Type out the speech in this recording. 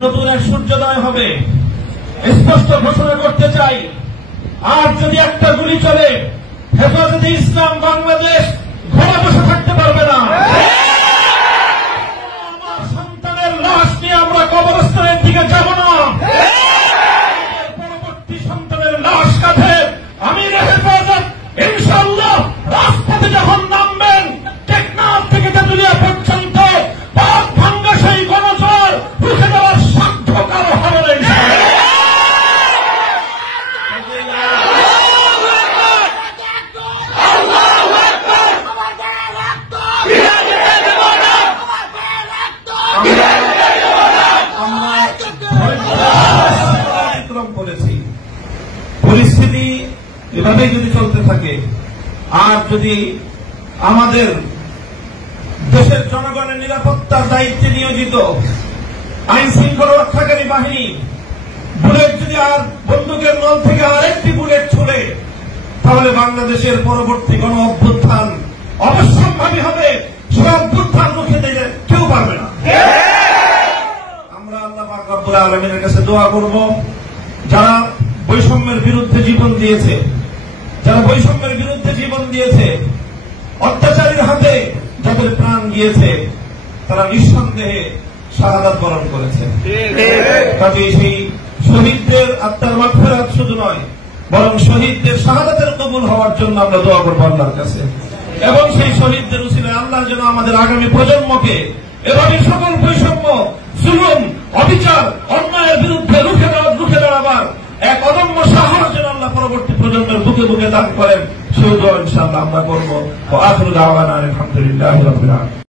নতুন এক সূর্যোদয় হবে, স্পষ্ট ঘোষণা করতে চাই। আর যদি একটা গুলি চলে, হেফাজতে ইসলাম বাংলাদেশ ঘরে বসে থাকতে পারবে না। আমার সন্তানের লাশ নিয়ে আমরা কবরস্থানের দিকে যাব না। পরবর্তী সন্তানের লাশ কাঁধে আমির হেফাজত ইনশাআল্লাহ রাজপথে যখন নামবেন, টেকনাফ থেকে তেঁতুলিয়া পর্যন্ত পথ ভাঙ্গা সেই গণজোয়ার রুখে দেওয়ার সাধ্য কারো হবে না। পরিস্থিতি এভাবেই যদি চলতে থাকে, আর যদি আমাদের দেশের জনগণের নিরাপত্তার দায়িত্বে নিয়োজিত আইন শৃঙ্খলা রক্ষাকারী বাহিনী বুলেট যদি আর বন্দুকের নল থেকে আরেকটি বুলেট ছুড়ে, তাহলে বাংলাদেশের পরবর্তী গণ অভ্যুত্থান অবশ্যম্ভাবী হবে। সে অভ্যুত্থান রুখে দিতে কেউ পারবে না। আমরা আল্লাহ পাক রব্বুল আলামিনের কাছে দোয়া করব, যারা বৈষম্যের বিরুদ্ধে জীবন দিয়েছে, অত্যাচারীর হাতে যাদের প্রাণ গিয়েছে, তারা নিঃসন্দেহে শাহাদাত বরণ করেছে। কাজে সেই শহীদদের আত্মার মাগফিরাত শুধু নয়, বরং শহীদদের শাহাদাতের কবুল হওয়ার জন্য আমরা দোয়া করব আল্লাহর কাছে। এবং সেই শহীদদের উসিলায় আল্লাহ যেন আমাদের আগামী প্রজন্মকে এভাবে সকল বৈষম্য, জুলুম, অবিচার, অন্যায়ের বিরুদ্ধে রুখে দাঁড়াবার এক অদম্য সাহস যেন আল্লাহ পরবর্তী প্রজন্মের বুকে বুকে দান করেন, সেই দোয়া ইনশাআল্লাহ আমরা করব। ওয়া আখিরু দাওয়ানা আলহামদুলিল্লাহি রাব্বিল আলামিন।